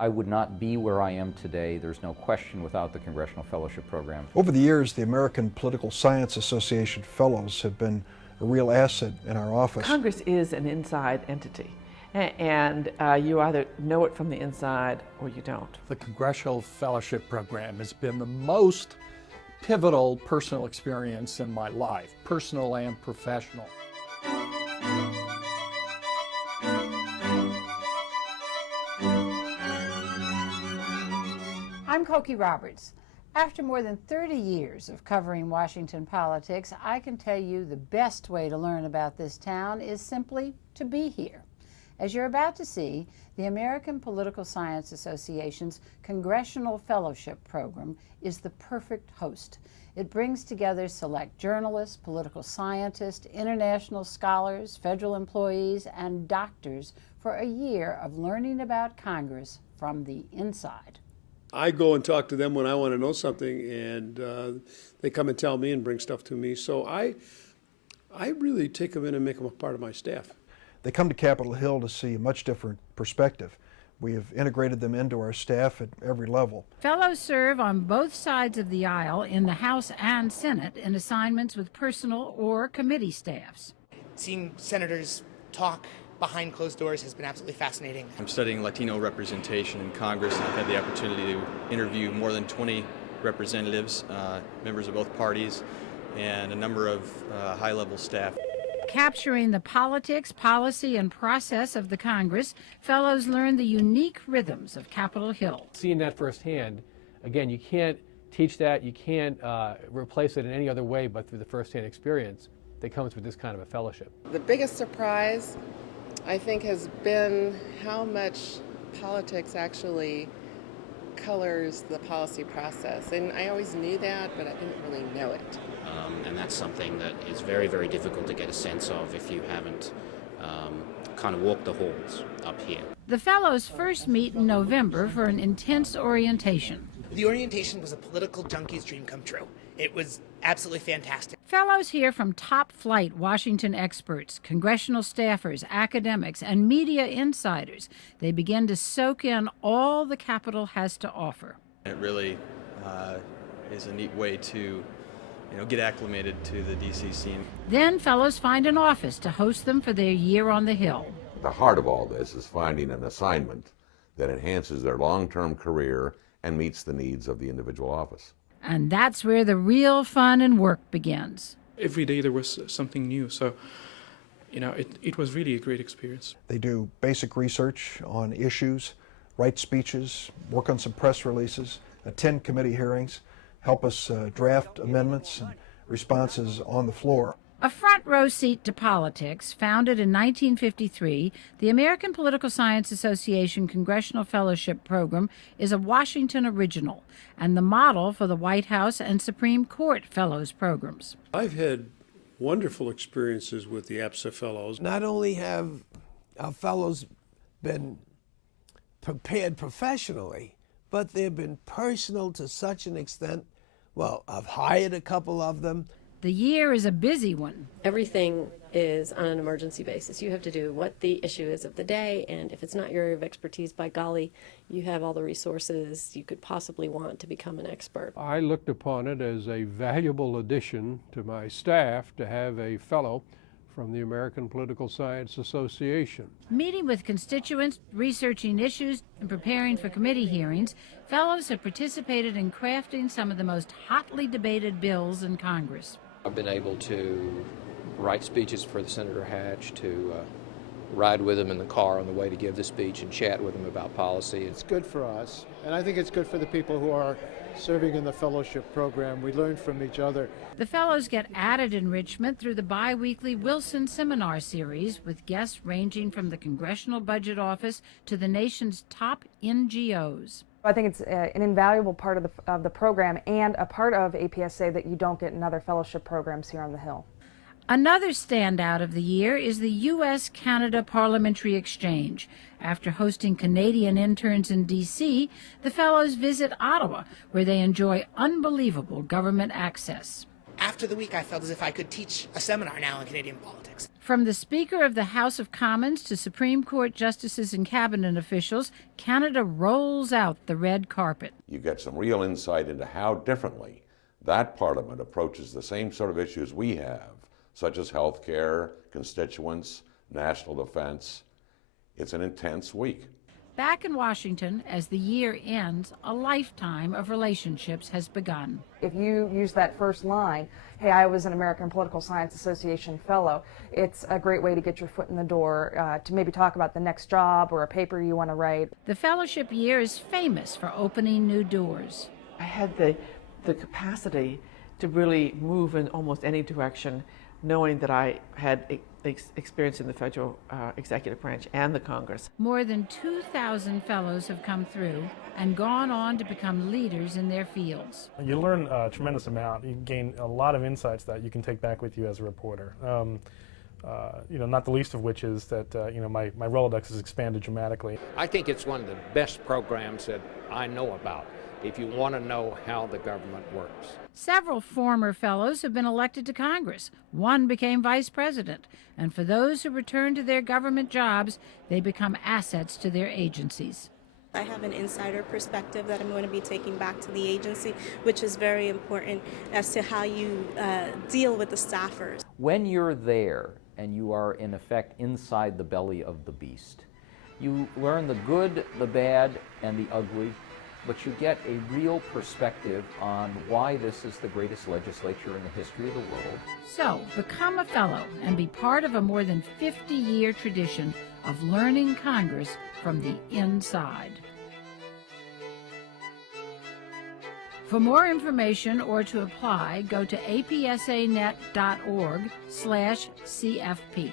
I would not be where I am today, there's no question, without the Congressional Fellowship Program. Over the years, the American Political Science Association Fellows have been a real asset in our office. Congress is an inside entity, and you either know it from the inside or you don't. The Congressional Fellowship Program has been the most pivotal personal experience in my life, personal and professional. I'm Cokie Roberts. After more than 30 years of covering Washington politics, I can tell you the best way to learn about this town is simply to be here. As you're about to see, the American Political Science Association's Congressional Fellowship Program is the perfect host. It brings together select journalists, political scientists, international scholars, federal employees, and doctors for a year of learning about Congress from the inside. I go and talk to them when I want to know something, and they come and tell me and bring stuff to me. So I really take them in and make them a part of my staff. They come to Capitol Hill to see a much different perspective. We have integrated them into our staff at every level. Fellows serve on both sides of the aisle in the House and Senate in assignments with personal or committee staffs. Seeing senators talk behind closed doors has been absolutely fascinating. I'm studying Latino representation in Congress, and I've had the opportunity to interview more than 20 representatives, members of both parties, and a number of high-level staff. Capturing the politics, policy, and process of the Congress, fellows learn the unique rhythms of Capitol Hill. Seeing that firsthand, again, you can't teach that, you can't replace it in any other way but through the firsthand experience that comes with this kind of a fellowship. The biggest surprise, I think, has been how much politics actually colors the policy process. And I always knew that, but I didn't really know it. And that's something that is very, very difficult to get a sense of if you haven't kind of walked the halls up here. The fellows first meet in November for an intense orientation. The orientation was a political junkie's dream come true. It was absolutely fantastic. Fellows hear from top-flight Washington experts, congressional staffers, academics, and media insiders. They begin to soak in all the Capitol has to offer. It really is a neat way to get acclimated to the D.C. scene. Then fellows find an office to host them for their year on the Hill. The heart of all this is finding an assignment that enhances their long-term career and meets the needs of the individual office. And that's where the real fun and work begins. Every day there was something new, so it was really a great experience. They do basic research on issues, write speeches, work on some press releases, attend committee hearings, help us draft amendments and responses on the floor. A front row seat to politics, founded in 1953, the American Political Science Association Congressional Fellowship Program is a Washington original and the model for the White House and Supreme Court Fellows programs. I've had wonderful experiences with the APSA Fellows. Not only have our fellows been prepared professionally, but they've been personal to such an extent. Well, I've hired a couple of them. The year is a busy one. Everything is on an emergency basis. You have to do what the issue is of the day, and if it's not your area of expertise, by golly, you have all the resources you could possibly want to become an expert. I looked upon it as a valuable addition to my staff to have a fellow from the American Political Science Association. Meeting with constituents, researching issues, and preparing for committee hearings, fellows have participated in crafting some of the most hotly debated bills in Congress. I've been able to write speeches for the Senator Hatch, to ride with him in the car on the way to give the speech and chat with him about policy. It's good for us, and I think it's good for the people who are serving in the fellowship program. We learn from each other. The fellows get added enrichment through the bi-weekly Wilson Seminar Series with guests ranging from the Congressional Budget Office to the nation's top NGOs. I think it's an invaluable part of the program and a part of APSA that you don't get in other fellowship programs here on the Hill. Another standout of the year is the U.S.-Canada Parliamentary Exchange. After hosting Canadian interns in D.C., the fellows visit Ottawa, where they enjoy unbelievable government access. After the week, I felt as if I could teach a seminar now in Canadian politics. From the Speaker of the House of Commons to Supreme Court justices and cabinet officials, Canada rolls out the red carpet. You get some real insight into how differently that parliament approaches the same sort of issues we have, such as health care, constituents, national defense. It's an intense week. Back in Washington, as the year ends, a lifetime of relationships has begun. If you use that first line, hey, I was an American Political Science Association fellow, it's a great way to get your foot in the door, to maybe talk about the next job or a paper you want to write. The fellowship year is famous for opening new doors. I had the capacity to really move in almost any direction, knowing that I had experience in the federal executive branch and the Congress. More than 2,000 fellows have come through and gone on to become leaders in their fields. You learn a tremendous amount. You gain a lot of insights that you can take back with you as a reporter. Not the least of which is that my Rolodex has expanded dramatically. I think it's one of the best programs that I know about if you want to know how the government works. Several former fellows have been elected to Congress. One became vice president. And for those who return to their government jobs, they become assets to their agencies. I have an insider perspective that I'm going to be taking back to the agency, which is very important as to how you deal with the staffers. When you're there and you are in effect inside the belly of the beast, you learn the good, the bad, and the ugly, but you get a real perspective on why this is the greatest legislature in the history of the world. So, become a fellow and be part of a more than 50-year tradition of learning Congress from the inside. For more information or to apply, go to apsanet.org/CFP.